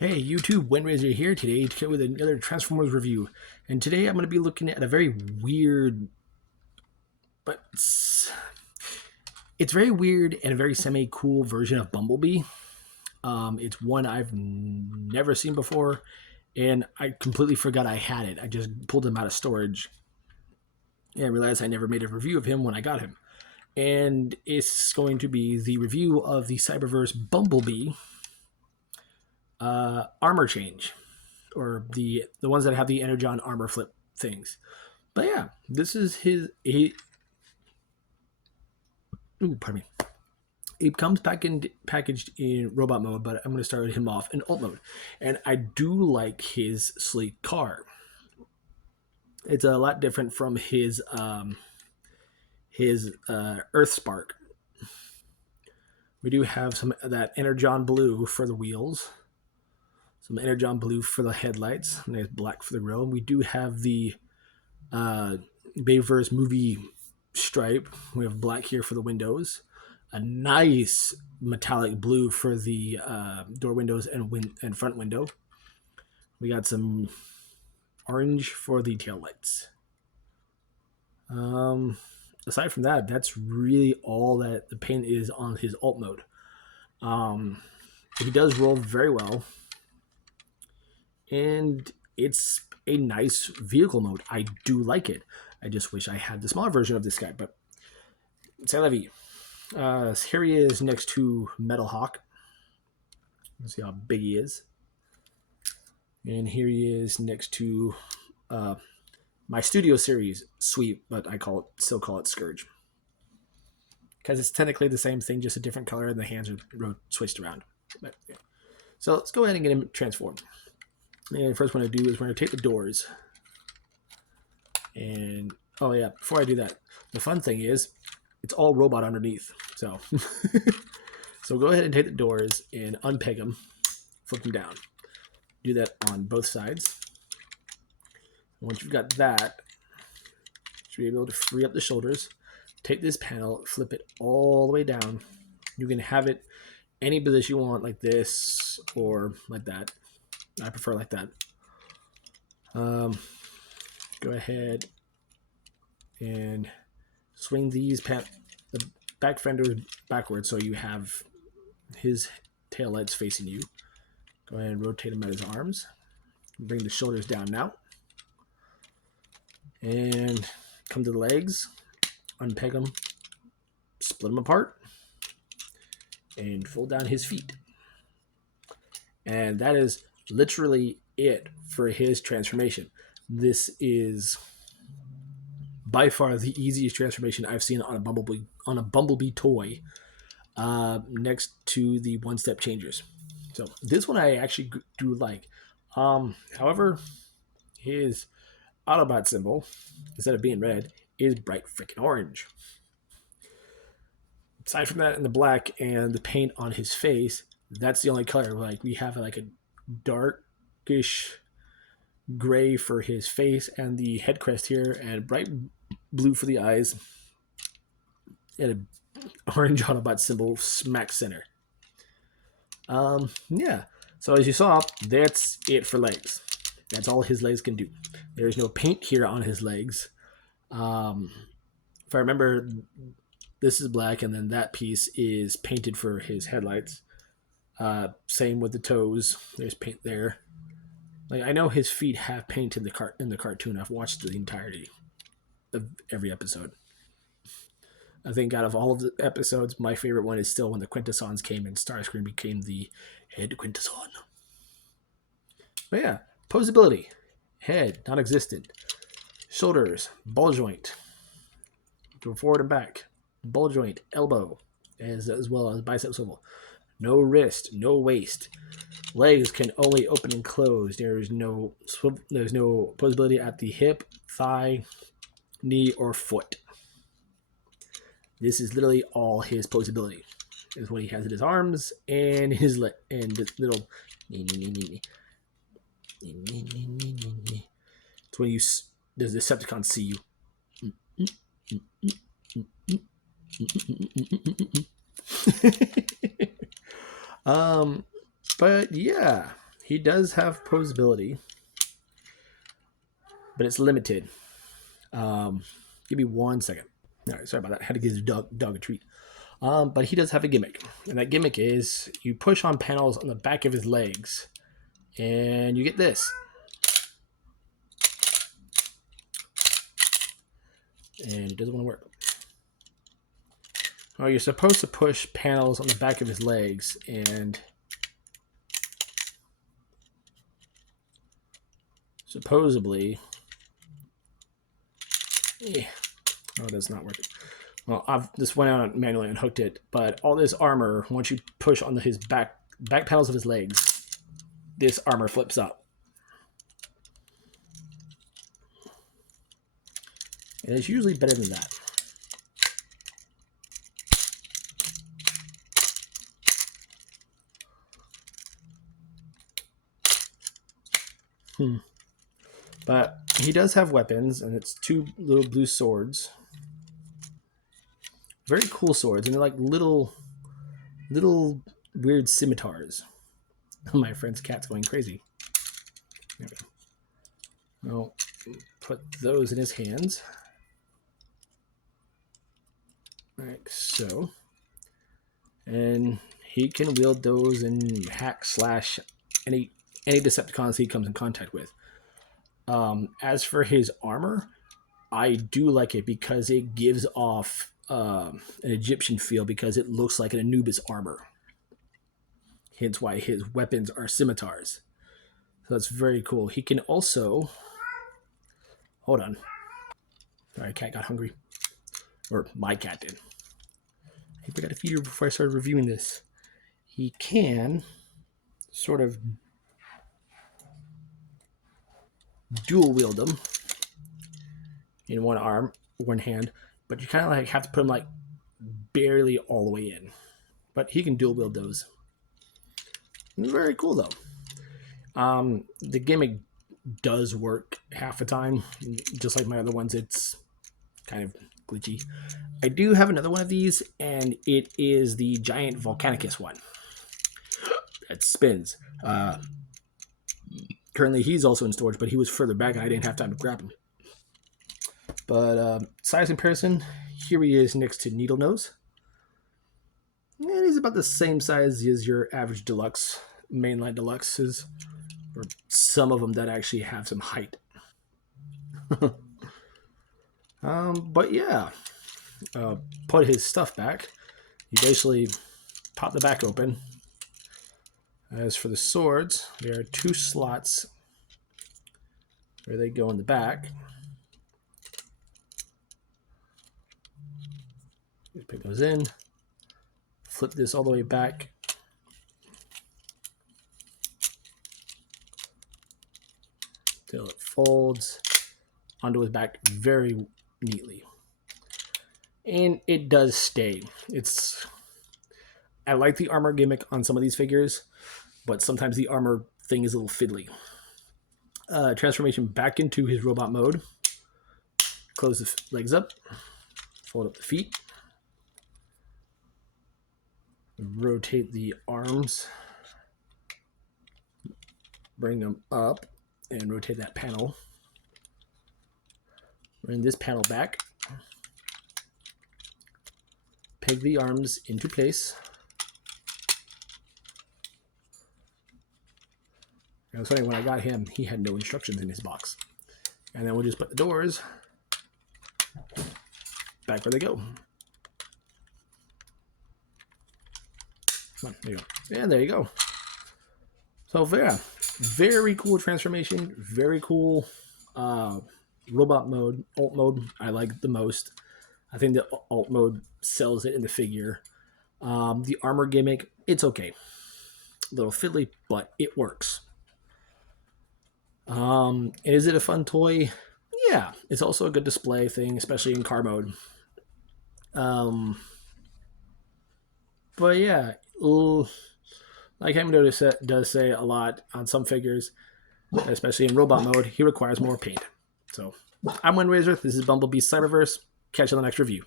Hey YouTube, Windraiser here today to come with another Transformers review. And today I'm going to be looking at a very weird, but it's very weird and a very semi-cool version of Bumblebee. It's one I've never seen before, and I completely forgot I had it. I just pulled him out of storage and realized I never made a review of him when I got him. And it's going to be the review of the Cyberverse Bumblebee armor change, or the ones that have the energon armor flip things. But yeah, this is his. Pardon me. It comes packaged in robot mode, but I'm going to start him off in alt mode, and I do like his sleek car. It's a lot different from his Earth Spark. We do have some of that energon blue for the wheels, some energon blue for the headlights, and there's black for the grill. We do have the Cyberverse movie stripe. We have black here for the windows, a nice metallic blue for the door windows and front window. We got some orange for the tail lights. Aside from that, that's really all that the paint is on his alt mode. He does roll very well, and it's a nice vehicle mode. I do like it. I just wish I had the smaller version of this guy, but c'est la vie. Here he is next to Metal Hawk. Let's see how big he is. And here he is next to my Studio Series Sweep, but I still call it Scourge, because it's technically the same thing, just a different color, and the hands are switched around. But, yeah. So let's go ahead and get him transformed. And first what I do is we're going to take the doors. And, oh yeah, before I do that, the fun thing is it's all robot underneath. So, so go ahead and take the doors and unpeg them, flip them down. Do that on both sides. Once you've got that, you should be able to free up the shoulders. Take this panel, flip it all the way down. You can have it any position you want, like this or like that. I prefer like that. Go ahead and swing the back fenders backwards so you have his tail lights facing you. Go ahead and rotate him at his arms. Bring the shoulders down now. And come to the legs, unpeg them, split them apart, and fold down his feet. And that is literally it for his transformation. This is by far the easiest transformation I've seen on a Bumblebee toy, next to the one-step changers. So this one I actually do like. However, his Autobot symbol, instead of being red, is bright freaking orange. Aside from that, and the black and the paint on his face, that's the only color. Like, we have like a darkish gray for his face and the head crest here, and bright blue for the eyes, and an orange Autobot symbol smack center. Yeah. So as you saw, that's it for legs. That's all his legs can do. There's no paint here on his legs. If I remember, this is black, and then that piece is painted for his headlights. Same with the toes. There's paint there. Like, I know his feet have paint in the cartoon. I've watched the entirety of every episode. I think out of all of the episodes, my favorite one is still when the Quintessons came and Starscream became the head Quintesson. But yeah, posability. Head, non-existent. Shoulders, ball joint. Go forward and back. Ball joint, elbow, as well as bicep swivel. No wrist, no waist. Legs can only open and close. There's no posability at the hip, thigh, knee, or foot. This is literally all his posability. Is what he has in his arms and his and this little. It's when the Decepticons see you. But yeah, he does have posability, but it's limited. Give me 1 second. All right, sorry about that. I had to give the dog a treat. But he does have a gimmick, and that gimmick is you push on panels on the back of his legs, and you get this. And it doesn't want to work. Oh, you're supposed to push panels on the back of his legs, and supposedly, oh, that's not working. Well, I've just went out manually and hooked it, but all this armor, once you push on his back panels of his legs, this armor flips up. And it's usually better than that. But he does have weapons, and it's 2 little blue swords. Very cool swords, and they're like little weird scimitars. My friend's cat's going crazy. There we go. I'll put those in his hands. Like so. And he can wield those and hack slash any Decepticons he comes in contact with. As for his armor, I do like it because it gives off an Egyptian feel because it looks like an Anubis armor. Hence why his weapons are scimitars. So that's very cool. He can also... Hold on. Sorry, cat got hungry. Or my cat did. I forgot to feed her before I started reviewing this. He can sort of dual wield them in one hand, but you kind of like have to put them like barely all the way in. But he can dual wield those. Very cool though. The gimmick does work half the time, just like my other ones. It's kind of glitchy. I do have another one of these, and it is the giant Volcanicus one. It spins. Currently, he's also in storage, but he was further back, and I didn't have time to grab him. But size comparison, here he is next to Needle Nose. And he's about the same size as your average deluxe, mainline deluxes, or some of them that actually have some height. But yeah, put his stuff back. You basically pop the back open. As for the swords, there are 2 slots where they go in the back. Just pick those in. Flip this all the way back. Till it folds onto his back very neatly. And it does stay. I like the armor gimmick on some of these figures, but sometimes the armor thing is a little fiddly. Transformation back into his robot mode. Close the legs up. Fold up the feet. Rotate the arms. Bring them up and rotate that panel. Bring this panel back. Peg the arms into place. It was funny, when I got him, he had no instructions in his box. And then we'll just put the doors back where they go. Come on, there you go. And there you go. So yeah, very cool transformation. Very cool robot mode, alt mode. I like the most. I think the alt mode sells it in the figure. The armor gimmick, it's okay. A little fiddly, but it works. Is it a fun toy? Yeah, it's also a good display thing, especially in car mode. But yeah, like Hamdo does say a lot on some figures, especially in robot mode, he requires more paint. So I'm Windrazor. This is Bumblebee Cyberverse. Catch you on the next review.